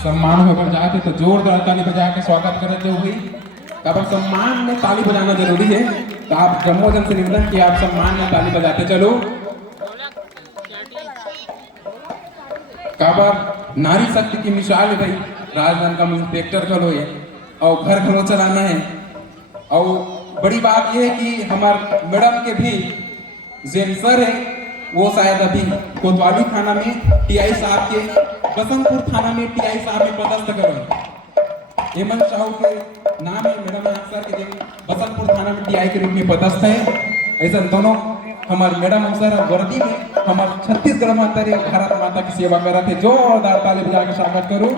सम्मान में बजा के तो जोरदार ताली बजा के स्वागत करें जो हुई। अब सम्मान में ताली बजाना जरूरी है, तो आप जम्मू जन से निवेदन कि आप सम्मान में ताली बजाते चलो। काबर नारी शक्ति की मिसाल है भाई, राजधानी का इंस्पेक्टर खलो है और घर खलो चलाना है। और बड़ी बात यह है कि हमारे मैडम के भी जेंसर है, वो शायद अभी कोतवाली थाना में टीआई साहब के, बसंतपुर थाना में टीआई साहब में पदस्थ करो। हेमंत साहू के नाम है मैडम अफसर के बसंतपुर थाना में टीआई के रूप में पदस्थ है। ऐसा दोनों हमारे मैडम अफसर वर्दी में हमारे छत्तीसगढ़ माता रे भारत माता की सेवा कर रहे थे। जोरदार ताली बजा के स्वागत करो।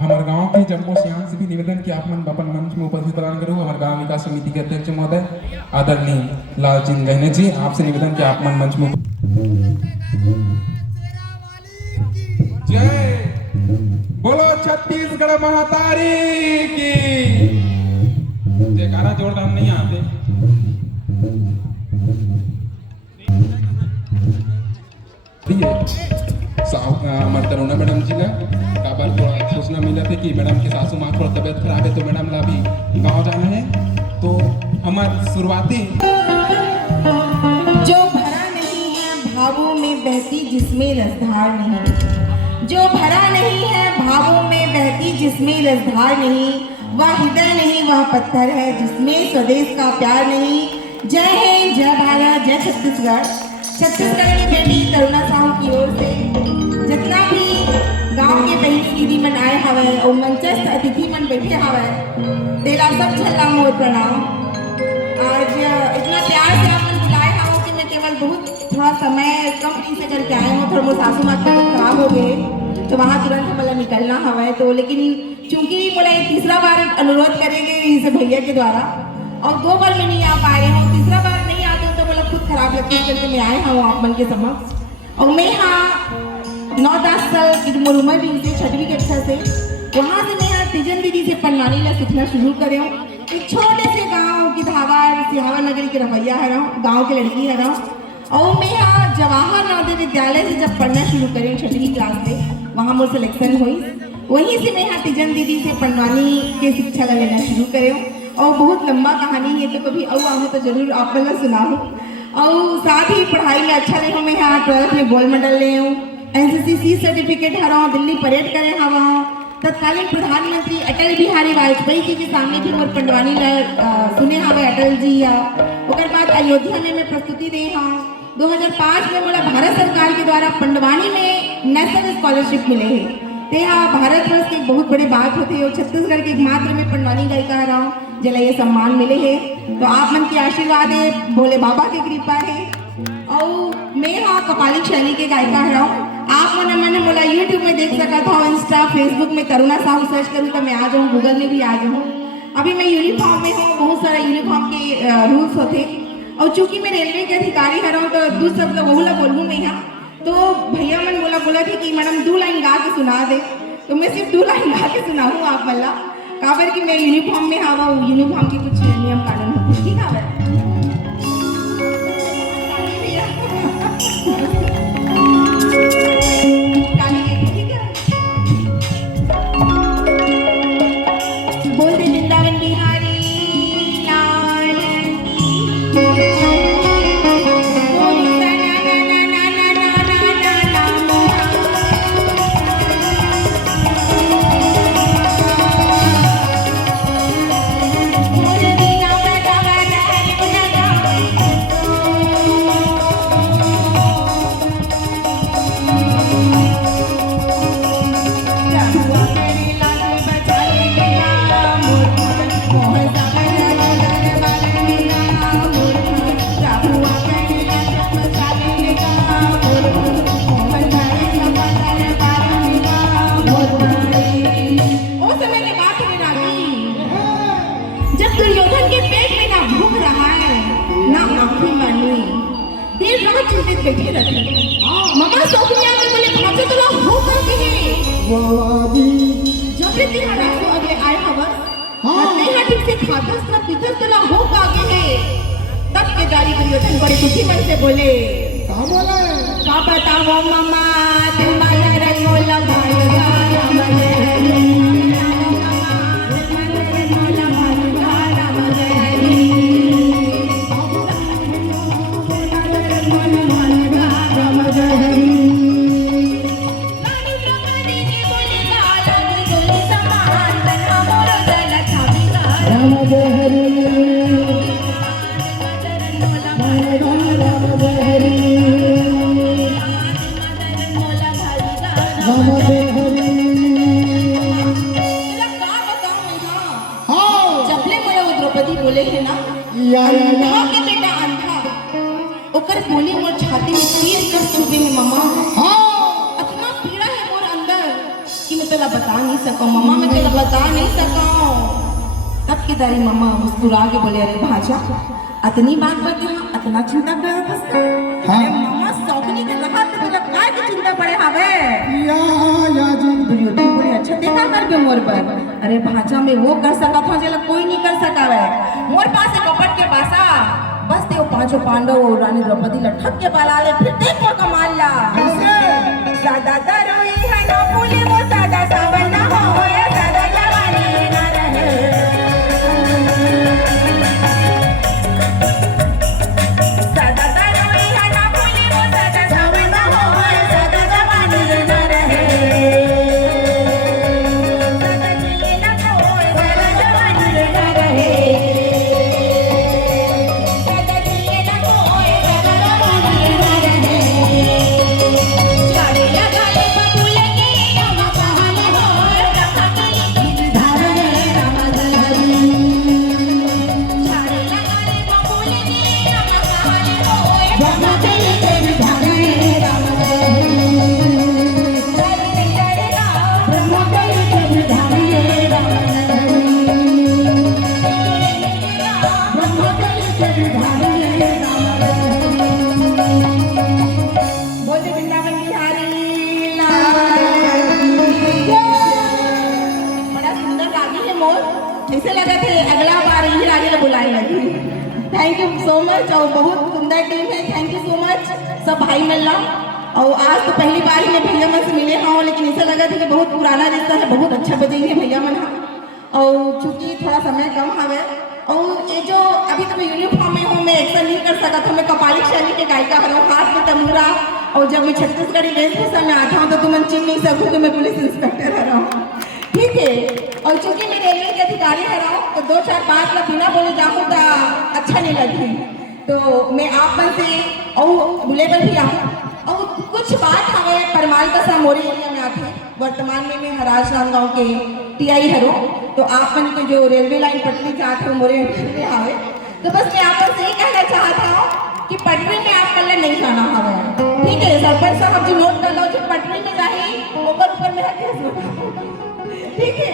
हमारे गांव के जम्मू श्याम से भी निवेदन कि आप मन अपन मंच में उपस्थित प्रदान करो। हमारे गांव विकास समिति के अध्यक्ष महोदय आदरणीय लालचंद गहने जी, आपसे निवेदन कि आप मन मंच में। जय बोलो छत्तीसगढ़ महातारी की जयकारा। जोरदार नहीं आते हमारे तरुणा मैडम जी का काबर थोड़ा सूचना मिला थे कि मैडम की सासू माँ थोड़ा तबीयत खराब है, तो मैडम ला भी गाँव जाना है। तो हमारे शुरुआती जो भरा नहीं है भावों में बहती जिसमें रसधार नहीं, जो भरा नहीं है भावों में बहती जिसमें रसधार नहीं, वह हृदय नहीं वह पत्थर है जिसमें स्वदेश का प्यार नहीं। जय हिंद, जय भारत, जय छत्तीसगढ़। छत्तीसगढ़ की बेटी तरुणा साहू की ओर से जितना भी गांव के बहनी दीदी मन आए हवे और मंचस्थ अतिथि मन बैठे हवे, तेला सब छल्ला मोर प्रणाम। आज इतना प्यार से आप मन बुलाए हवो कि मैं केवल बहुत थोड़ा समय कम दिन से करके आए हूँ। थोड़ा मोर सासू माँ की तबीयत खराब हो गए तो वहाँ तुरंत मतलब निकलना हवा। तो लेकिन चूंकि बोला ये तीसरा बार अनुरोध करेंगे इस भैया के द्वारा, और 2 बार मैं नहीं आ पा रही हूँ, तीसरा बार नहीं आते तो मतलब खुद खराब लगती है करके मैं आए हूँ आप मन के समक्ष। और मैं हाँ 9-10 साल की उम्र भी से 6वीं कक्षा से वहाँ से मैं यहाँ तिजन दीदी से पन्नानी ला सीखना शुरू करे हूँ। एक छोटे से गाँव की धावार सिहावा नगरी के रवैया है रहा गाँव की लड़की है रहा। और मैं यहाँ जवाहर नवोदय विद्यालय से जब पढ़ना शुरू करी 6वीं क्लास से, वहाँ मोर सिलेक्शन हुई। वहीं से मैं यहाँ तिजन दीदी से पन्नानी के शिक्षा लेना शुरू करे हूँ। और बहुत लंबा कहानी है, तो कभी और आहूँ तो जरूर आप लोग सुनाऊँ। और साथ ही पढ़ाई में अच्छा रही हूँ। मैं यहाँ 12th में गोल्ड मेडल ले हूँ, NCC सर्टिफिकेट हरा हूँ, दिल्ली परेड करे हवा हूँ। तत्कालीन प्रधानमंत्री अटल बिहारी वाजपेयी जी के सामने भी मोर पंडवानी सुने हवे अटल जी या। उसके बाद अयोध्या में मैं प्रस्तुति दे हाँ। 2005 में मोला भारत सरकार के द्वारा पंडवानी में नेशनल स्कॉलरशिप मिले है। ते हाँ भारत वर्ष की एक बहुत बड़ी बात होती है और छत्तीसगढ़ के एकमात्र में पंडवानी गायिका रहा हूँ जिला ये सम्मान मिले है। तो आप मन की आशीर्वाद है, भोले बाबा की कृपा है। और मैं हाँ कपाली शैली के गायिका रहा हूँ। आप मैंने बोला यूट्यूब में देख सका था, इंस्टा फेसबुक में तरुणा साहू सर्च करूँ तो मैं आ जाऊँ, गूगल में भी आ जाऊँ। अभी मैं यूनिफॉर्म में हूँ, बहुत सारा यूनिफॉर्म के रूल्स होते। और चूंकि मैं रेलवे के अधिकारी है रहा हूँ तो दूसरा मतलब वही ला बोलूँ मैं यहाँ। तो भैया मन बोला थी कि मैडम 2 लाइन गा के सुना दे, तो मैं सिर्फ 2 लाइन गा के सुनाऊँ आप वाला। काबर कि मैं यूनिफॉर्म में हवा, यूनिफॉर्म के कुछ नियम कानून होते ठीक है। चिंतित बैठे रहते मगर सोफिया बाजी जब रे तेरा रासो आगे आए हवस हाँ। तेरा ठीक से खादस ना पीतस ना हो आगे है तब के दारी दुर्योधन बड़े दुखी मन से बोले का बोले का बताओ मामा तुम्हारा रंगोला भालगा राम जय बोले है ना अंधा के बेटा अंधा ओकर बोली मोर छाती में तीर कर छुपे है मामा इतना पीड़ा है मोर अंदर कि मैं तेरा बता नहीं सका मामा मैं तेरा बता नहीं सका तब के दारी मामा मुस्कुरा के बोले अरे भाजा इतनी बात बता इतना चिंता कर रहा था अरे मामा सौगनी के रहा तो तुझे काय की चिंता पड़े हवे या जी दुर्योधन बोले अच्छा देखा करके मोर पर अरे भाजा में वो कर सका था जेला कोई नहीं कर सका वे मोर पास एक कपट के पासा बस ते वो पांचों पांडव और रानी द्रौपदी लठक के बाला ले फिर देख वो कमाल ला सादा दरोई है ना बोले वो सादा सावन ना हो या सादा जवानी ना रहे सादा दरोई है ना बोले वो सादा सावन ना हो या सादा जवानी ना रहे सादा जिए ना हो या सादा जवानी ना रहे सादा जिए ना हो या सादा जवानी ना रहे चारे लगा ले बबूले के हम कहां हो रखा के धारे राम जय चारे लगा ले बबूले के हम कहां हो रखा के धारे राम बोले वृंदावन बिहारी लाल की जय। बड़ा सुंदर रागी है मोर ऐसे लगा थे अगला बार यही रागी ने बुलाई लगी थैंक यू सो मच और बहुत सुंदर टीम है थैंक यू सो मच सब भाई मिलना और आज तो पहली बार ही मैं भैया मन से मिले हाँ लेकिन ऐसा लगा था कि बहुत पुराना रिश्ता है बहुत अच्छा बजेंगे भैया मन हाँ और चूंकि थोड़ा समय कम हवे और ये जो अभी तो मैं यूनिफॉर्म में हूँ मैं एक्शन नहीं कर सका था मैं कपालिक शैली के गायिका हूँ हाथ में तमूरा और जब मैं छत्तीसगढ़ी वेशभूषा में आता हूँ तो तुम चिन्ह नहीं सकूँ कि मैं पुलिस इंस्पेक्टर है रहा हूँ ठीक है और चूंकि मैं रेलवे के अधिकारी है रहा हूँ तो दो चार बात मैं बिना बोले जाऊँ तो अच्छा नहीं लगती तो मैं आप मन से और बुलेबर भी आऊँ और कुछ बात हमें परमाल का मोरी एरिया में आते वर्तमान में मैं हराज रामगांव के टीआई हरो तो आप मन को जो रेलवे लाइन पटरी से आते हो मोरे में आवे तो बस मैं आप से ये कहना चाहता हूँ कि पटरी में आप कल नहीं जाना हवे ठीक है सरपंच साहब जो नोट कर लो जो पटरी में जाही ऊपर मेरा केस ठीक है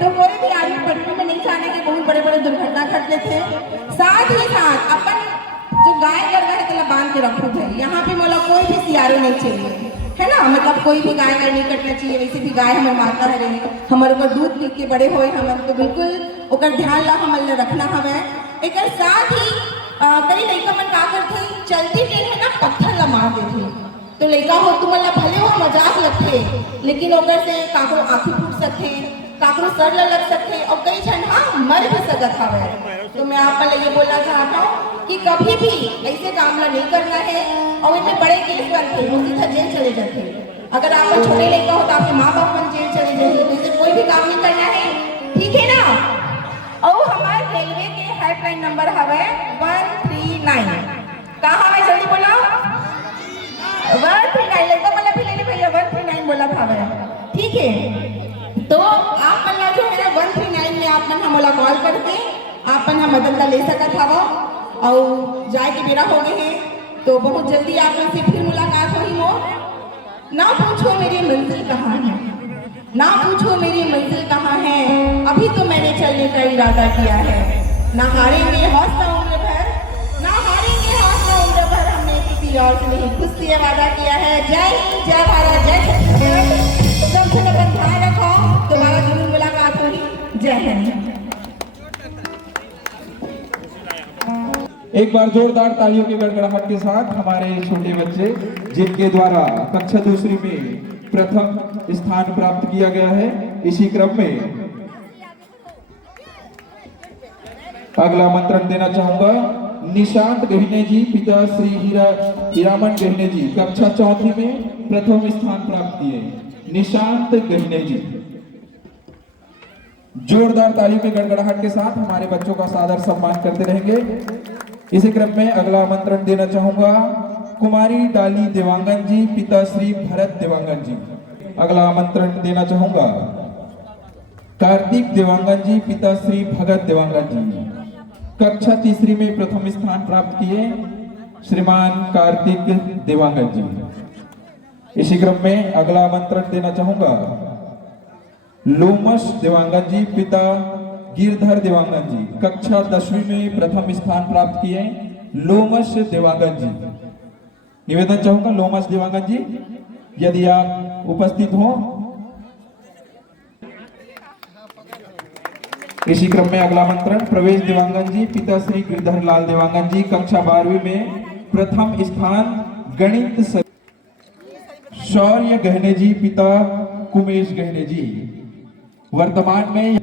तो मोरे भी आगे पटरी में नहीं जाने के बहुत बड़े बड़े दुर्घटना घटने थे साथ ही साथ अपन जो गाय कर रहे तो बांध के रखो भाई यहाँ पे मतलब कोई भी सियारो नहीं चाहिए है ना मतलब कोई भी गाय नहीं कटना चाहिए वैसे भी गाय हमें माता है हमारे ऊपर दूध पी के बड़े हुए हमारे तो बिल्कुल ओकर ध्यान ला हमें रखना हवे एक साथ ही कई लड़का मन का करते चलती ट्रेन है ना पत्थर ला मार देते तो लड़का हो तुम भले हो मजाक लगते लेकिन ओकर से काकरो आँखें फूट सकते काकरो सर लग सकते और कई जन हाँ मर भी सकत हवे तो मैं आप ये बोलना चाहता हूँ कि कभी भी ऐसे काम ला नहीं करना है और इनमें बड़े केस बनते वो सीधा जेल चले जाते अगर आप छोटे लड़का हो तो आपके माँ बाप मन जेल चले जाएंगे तो इसे कोई भी काम नहीं करना है ठीक है ना और हमारे रेलवे के हेल्पलाइन नंबर हवे 139 कहाँ हवे जल्दी बोलो 139 लड़का मतलब भी लेने भैया 139 बोला हवे ठीक है तो आप मन जो है 139 में आप मन हमला कॉल करके आप मन हम मदद ले सकत हवो और जाए के बेरा हो गए हैं तो बहुत जल्दी आप मन से फिर मुलाकात होगी मोर ना पूछो मेरी मंजिल कहाँ है ना पूछो मेरी मंजिल कहाँ है अभी तो मैंने चलने का इरादा किया है ना हारेंगे हौसला उम्र भर ना हारेंगे हौसला उम्र भर हमने किसी और से नहीं खुद से वादा किया है जय हिंद जय भारत जय छत्तीसगढ़ सब एक बार जोरदार तालियों की गड़गड़ाहट के साथ हमारे छोटे बच्चे जिनके द्वारा कक्षा दूसरी में प्रथम स्थान प्राप्त किया गया है, इसी क्रम में अगला आमंत्रण देना चाहूंगा निशांत गहने जी, पिता श्री हीरामन गहने जी, कक्षा चौथी में प्रथम स्थान प्राप्त किए निशांत गहने जी। जोरदार ताली में गड़गड़ाहट के साथ हमारे बच्चों का सादर सम्मान करते रहेंगे। इसी क्रम में अगला आमंत्रण देना चाहूंगा कुमारी डाली देवांगन जी, पिता श्री भरत देवांगन जी। अगला आमंत्रण देना चाहूंगा कार्तिक देवांगन जी, पिता श्री भगत देवांगन जी, कक्षा तीसरी में प्रथम स्थान प्राप्त किए श्रीमान कार्तिक देवांगन जी। इसी क्रम में अगला आमंत्रण देना चाहूंगा लोमश देवांगन जी, पिता गिरधर देवांगन जी, कक्षा 10वीं में प्रथम स्थान प्राप्त किए लोमश देवांगन जी। निवेदन चाहूंगा लोमश देवांगन जी यदि आप उपस्थित हो। इसी क्रम में अगला आमंत्रण प्रवेश देवांगन जी, पिता श्री गिरधर लाल देवांगन जी, कक्षा 12वीं में प्रथम स्थान गणित। शौर्य गहने जी, पिता कुमेश गहने जी, वर्तमान में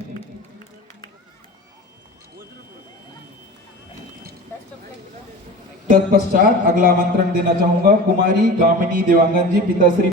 तत्पश्चात अगला आमंत्रण देना चाहूंगा कुमारी गामिनी देवांगन जी, पिता श्री